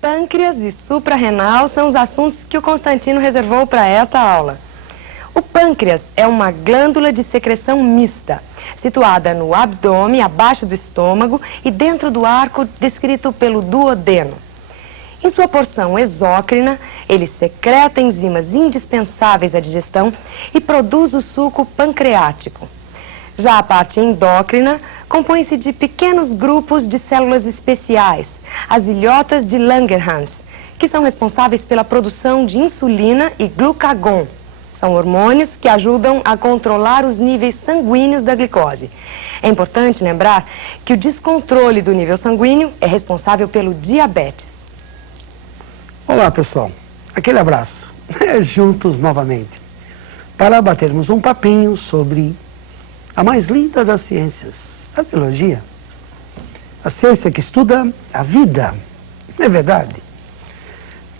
Pâncreas e suprarrenal são os assuntos que o Constantino reservou para esta aula. O pâncreas é uma glândula de secreção mista, situada no abdômen, abaixo do estômago e dentro do arco descrito pelo duodeno. Em sua porção exócrina, ele secreta enzimas indispensáveis à digestão e produz o suco pancreático. Já a parte endócrina compõe-se de pequenos grupos de células especiais, as ilhotas de Langerhans, que são responsáveis pela produção de insulina e glucagon. São hormônios que ajudam a controlar os níveis sanguíneos da glicose. É importante lembrar que o descontrole do nível sanguíneo é responsável pelo diabetes. Olá, pessoal. Aquele abraço. Juntos novamente para batermos um papinho sobre a mais linda das ciências, a biologia. A ciência que estuda a vida. É verdade.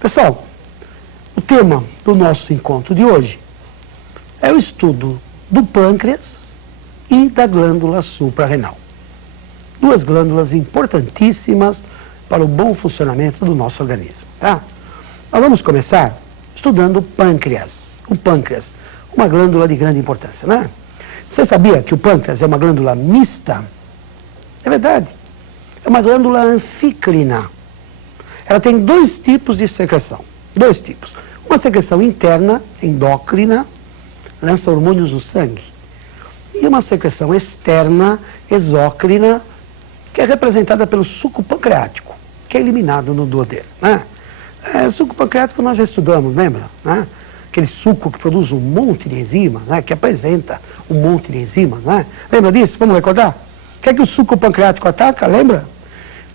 Pessoal, o tema do nosso encontro de hoje é o estudo do pâncreas e da glândula suprarrenal. Duas glândulas importantíssimas para o bom funcionamento do nosso organismo, tá? Nós vamos começar estudando o pâncreas. O pâncreas, uma glândula de grande importância, né? Você sabia que o pâncreas é uma glândula mista? É verdade. É uma glândula anfícrina. Ela tem dois tipos de secreção. Dois tipos. Uma secreção interna, endócrina, lança hormônios no sangue. E uma secreção externa, exócrina, que é representada pelo suco pancreático, que é eliminado no duodeno, né? Suco pancreático nós já estudamos, lembra? Né? Aquele suco que produz um monte de enzimas, né? Que apresenta um monte de enzimas, né? Lembra disso? Vamos recordar? O que é que o suco pancreático ataca? Lembra?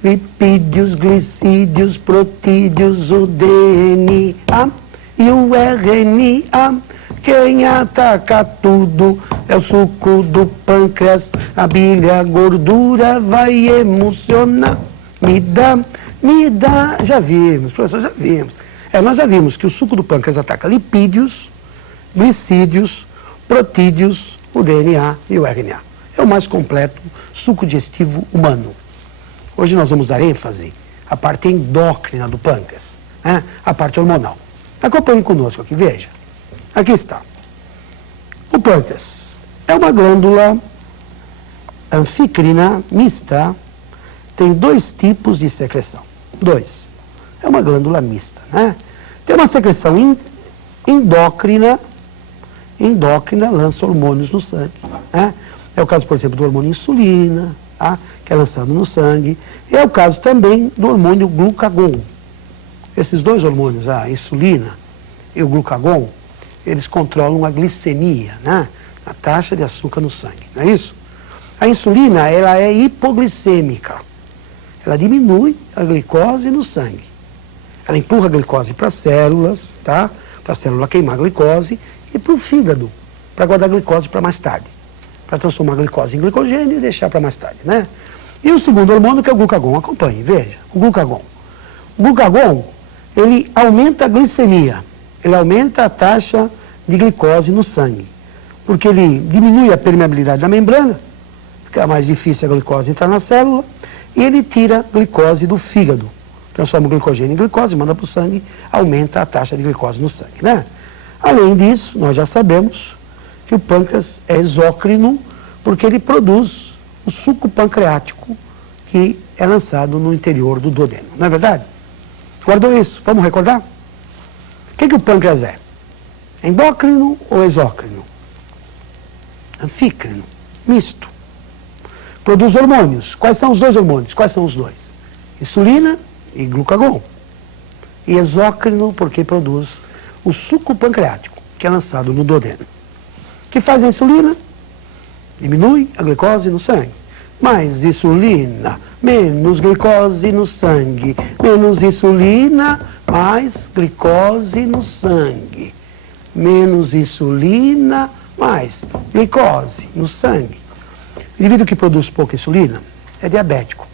Lipídios, glicídios, protídeos, o DNA e o RNA. Quem ataca tudo é o suco do pâncreas. A bilha, a gordura vai emocionar. Me dá, já vimos, professor, já vimos. Nós já vimos que o suco do pâncreas ataca lipídios, glicídios, protídeos, o DNA e o RNA. É o mais completo suco digestivo humano. Hoje nós vamos dar ênfase à parte endócrina do pâncreas, né? A parte hormonal. Acompanhe conosco aqui, veja. Aqui está. O pâncreas é uma glândula anfícrina mista. Tem dois tipos de secreção. Dois. É uma glândula mista, né? Tem uma secreção endócrina. Endócrina lança hormônios no sangue, né? É o caso, por exemplo, do hormônio insulina, tá? Que é lançado no sangue. E é o caso também do hormônio glucagon. Esses dois hormônios, a insulina e o glucagon, eles controlam a glicemia, né? A taxa de açúcar no sangue, não é isso? A insulina, ela é hipoglicêmica. Ela diminui a glicose no sangue. Ela empurra a glicose para as células, tá? Para a célula queimar a glicose e para o fígado, para guardar a glicose para mais tarde. Para transformar a glicose em glicogênio e deixar para mais tarde, né? E o segundo hormônio, que é o glucagon. Acompanhe, veja, o glucagon. O glucagon, ele aumenta a glicemia. Ele aumenta a taxa de glicose no sangue. Porque ele diminui a permeabilidade da membrana, fica mais difícil a glicose entrar na célula, e ele tira a glicose do fígado. Transforma o glicogênio em glicose, manda para o sangue, aumenta a taxa de glicose no sangue, né? Além disso, nós já sabemos que o pâncreas é exócrino, porque ele produz o suco pancreático, que é lançado no interior do duodeno. Não é verdade? Guardou isso? Vamos recordar? O que o pâncreas é? Endócrino ou exócrino? Anfícrino, misto. Produz hormônios. Quais são os dois hormônios? Quais são os dois? Insulina e glucagon. E exócrino porque produz o suco pancreático, que é lançado no duodeno. O que faz a insulina? Diminui a glicose no sangue. Mais insulina, menos glicose no sangue. Menos insulina, mais glicose no sangue. Menos insulina, mais glicose no sangue. O indivíduo que produz pouca insulina é diabético.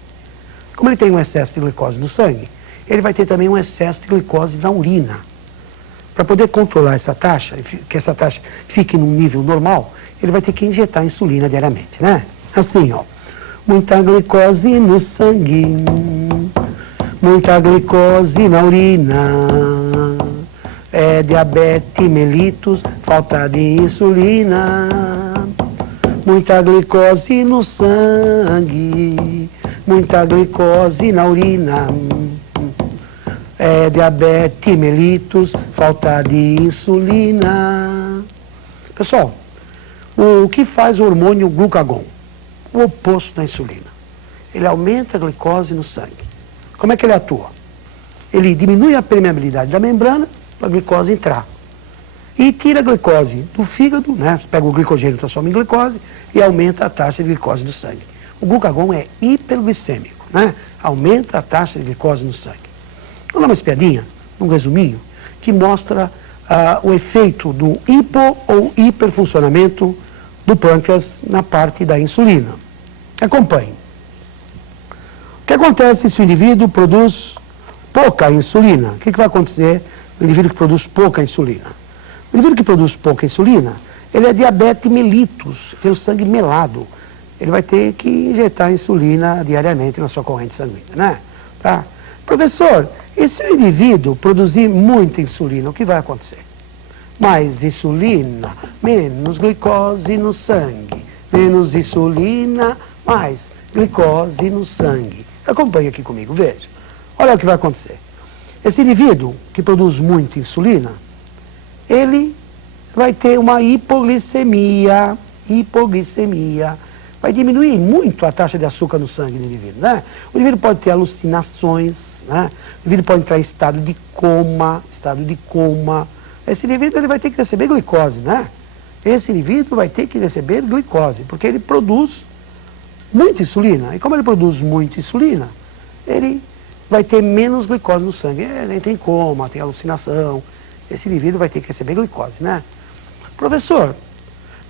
Como ele tem um excesso de glicose no sangue, ele vai ter também um excesso de glicose na urina. Para poder controlar essa taxa, que essa taxa fique num nível normal, ele vai ter que injetar insulina diariamente, né? Assim, ó. Muita glicose no sangue, Muita glicose na urina, é diabetes mellitus, falta de insulina. Muita glicose no sangue, muita glicose na urina, é diabetes mellitus, falta de insulina. Pessoal, o que faz o hormônio glucagon? O oposto da insulina. Ele aumenta a glicose no sangue. Como é que ele atua? Ele diminui a permeabilidade da membrana para a glicose entrar. E tira a glicose do fígado, né? Você pega o glicogênio, transforma em glicose e aumenta a taxa de glicose do sangue. O glucagon é hiperglicêmico, né? Aumenta a taxa de glicose no sangue. Vamos dar uma espiadinha, um resuminho, que mostra o efeito do hipo ou hiperfuncionamento do pâncreas na parte da insulina. Acompanhe. O que acontece se o indivíduo produz pouca insulina? O que vai acontecer no indivíduo que produz pouca insulina? O indivíduo que produz pouca insulina, ele é diabetes mellitus, tem o sangue melado. Ele vai ter que injetar insulina diariamente na sua corrente sanguínea, né? Tá? Professor, e se o indivíduo produzir muita insulina, o que vai acontecer? Mais insulina, menos glicose no sangue. Menos insulina, mais glicose no sangue. Acompanhe aqui comigo, veja. Olha o que vai acontecer. Esse indivíduo que produz muita insulina, ele vai ter uma hipoglicemia. Hipoglicemia. Vai diminuir muito a taxa de açúcar no sangue do indivíduo, né? O indivíduo pode ter alucinações, né? O indivíduo pode entrar em estado de coma, Esse indivíduo ele vai ter que receber glicose, né? Esse indivíduo vai ter que receber glicose, porque ele produz muita insulina. E como ele produz muita insulina, ele vai ter menos glicose no sangue. Ele entra em coma, tem alucinação. Esse indivíduo vai ter que receber glicose, né? Professor,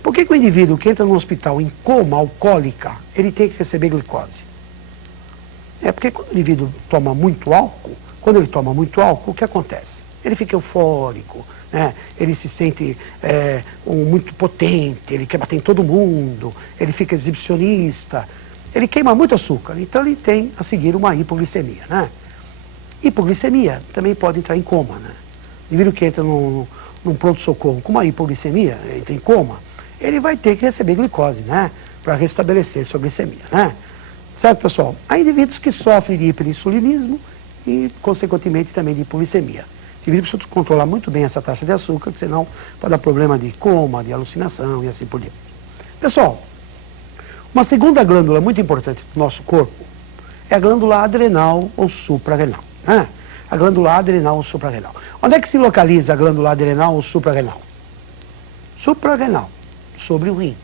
por que o indivíduo que entra no hospital em coma alcoólica, ele tem que receber glicose? É porque quando o indivíduo toma muito álcool, o que acontece? Ele fica eufórico, né? Ele se sente muito potente, ele quer bater em todo mundo, ele fica exibicionista, ele queima muito açúcar, então ele tem a seguir uma hipoglicemia, né? Hipoglicemia também pode entrar em coma, né? O indivíduo que entra num pronto-socorro com uma hipoglicemia, entra em coma, ele vai ter que receber glicose, né? Para restabelecer sua glicemia, né? Certo, pessoal? Há indivíduos que sofrem de hiperinsulinismo e, consequentemente, também de hipoglicemia. Esse indivíduo precisa controlar muito bem essa taxa de açúcar, porque senão pode dar problema de coma, de alucinação e assim por diante. Pessoal, uma segunda glândula muito importante do nosso corpo é a glândula adrenal ou suprarrenal, né? A glândula adrenal ou suprarrenal. Onde é que se localiza a glândula adrenal ou suprarrenal? Suprarrenal, sobre o rim.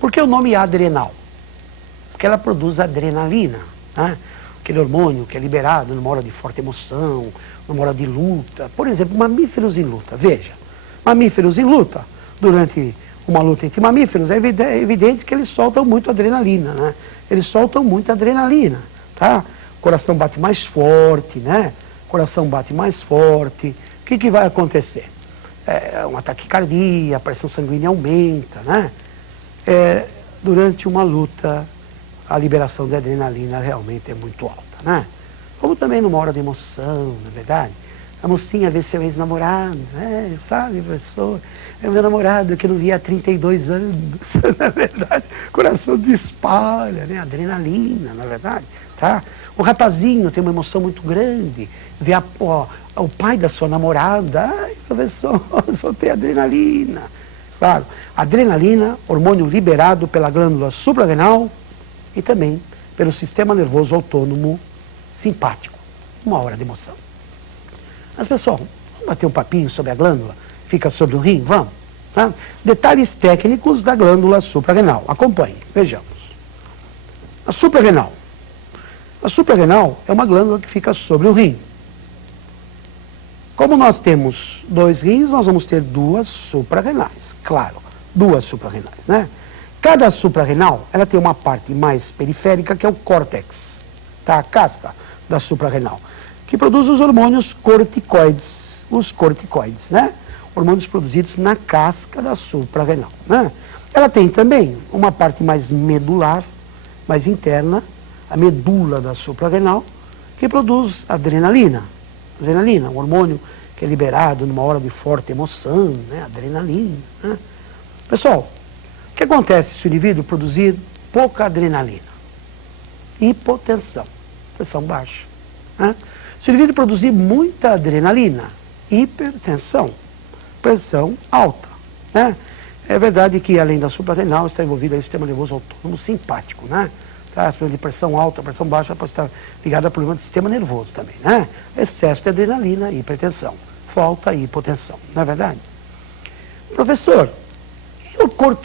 Por que o nome adrenal? Porque ela produz adrenalina, né? Aquele hormônio que é liberado numa hora de forte emoção, numa hora de luta. Por exemplo, mamíferos em luta. Veja, mamíferos em luta, durante uma luta entre mamíferos, é evidente que eles soltam muito adrenalina, né? Eles soltam muita adrenalina, tá? O coração bate mais forte, né? O coração bate mais forte. O que vai acontecer? Um ataque cardíaco, a pressão sanguínea aumenta, né? Durante uma luta, a liberação de adrenalina realmente é muito alta, né? Como também numa hora de emoção, na verdade. A mocinha vê seu ex-namorado, né? Sabe, professor? É meu namorado que eu não via há 32 anos. Na verdade, o coração dispara, né? Adrenalina, na verdade, tá? O rapazinho tem uma emoção muito grande, vê o pai da sua namorada, ai, professor, só tem adrenalina. Claro, adrenalina, hormônio liberado pela glândula suprarrenal e também pelo sistema nervoso autônomo simpático, uma hora de emoção. Mas, pessoal, vamos bater um papinho sobre a glândula? Fica sobre o rim? Vamos? Tá? Detalhes técnicos da glândula suprarrenal. Acompanhe, vejamos. A suprarrenal. A suprarrenal é uma glândula que fica sobre o rim. Como nós temos 2 rins, nós vamos ter 2 suprarrenais. Claro, 2 suprarrenais, né? Cada suprarrenal, ela tem uma parte mais periférica, que é o córtex, tá? A casca da suprarrenal, que produz os hormônios corticoides, né? Hormônios produzidos na casca da suprarrenal, né? Ela tem também uma parte mais medular, mais interna, a medula da suprarrenal, que produz adrenalina. Adrenalina, um hormônio que é liberado numa hora de forte emoção, né? Adrenalina. Né? Pessoal, o que acontece se o indivíduo produzir pouca adrenalina? Hipotensão, pressão baixa. Né? Se o indivíduo produzir muita adrenalina, hipertensão, pressão alta. Né? É verdade que além da suprarrenal está envolvido o sistema nervoso autônomo simpático, né? Tá? As problemas de pressão alta, pressão baixa pode estar ligado a problema do sistema nervoso também, né? Excesso de adrenalina, hipertensão, falta e hipotensão, não é verdade? Professor, e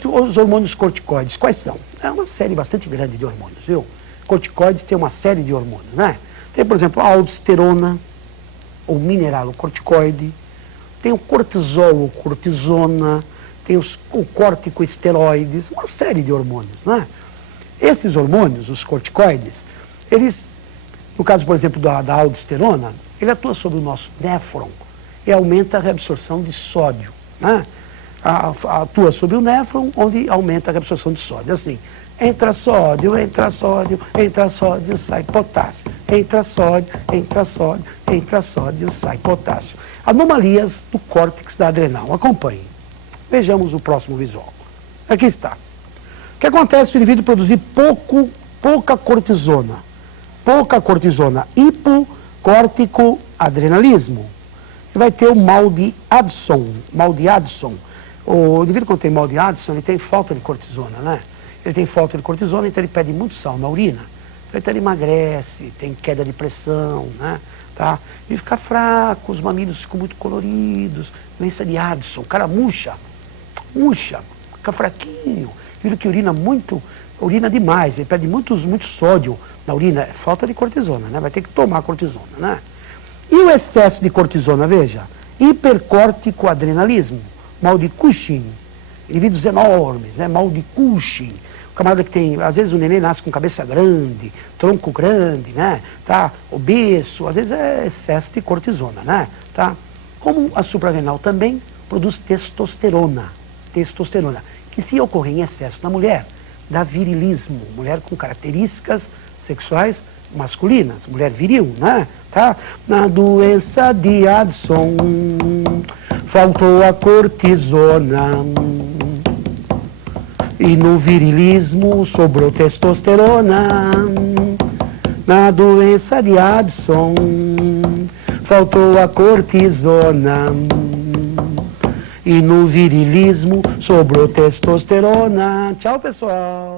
os hormônios corticoides, quais são? É uma série bastante grande de hormônios, viu? Corticoides tem uma série de hormônios, né? Tem, por exemplo, a aldosterona, ou mineralocorticoide, tem o cortisol ou cortisona, tem o corticosteroides, uma série de hormônios, né? Esses hormônios, os corticoides, eles, no caso, por exemplo, da aldosterona, ele atua sobre o nosso néfron e aumenta a reabsorção de sódio, né? Atua sobre o néfron, onde aumenta a reabsorção de sódio. Assim, entra sódio, sai potássio. Entra sódio, sai potássio. Anomalias do córtex da adrenal. Acompanhem. Vejamos o próximo visual. Aqui está. O que acontece se o indivíduo produzir pouca cortisona? Pouca cortisona, hipocorticoadrenalismo. E vai ter o mal de Addison. O indivíduo, quando tem mal de Addison, ele tem falta de cortisona, né? Ele tem falta de cortisona, então ele perde muito sal na urina. Então ele emagrece, tem queda de pressão, né? Tá? Ele fica fraco, os mamilos ficam muito coloridos, doença de Addison, o cara murcha, fica fraquinho, vira que urina demais, ele perde muito sódio na urina, é falta de cortisona, né? Vai ter que tomar cortisona, né? E o excesso de cortisona, veja, hipercorticoadrenalismo, mal de Cushing, indivíduos enormes, né? Mal de Cushing. Camarada que tem, às vezes o neném nasce com cabeça grande, tronco grande, né? Tá? Obeso, às vezes é excesso de cortisona, né? Tá? Como a suprarrenal também produz testosterona, que se ocorrer em excesso na mulher, dá virilismo, mulher com características sexuais masculinas, mulher viril, né? Tá? Na doença de Addison, faltou a cortisona. E no virilismo sobrou testosterona. Na doença de Addison, faltou a cortisona. E no virilismo sobrou testosterona. Tchau, pessoal.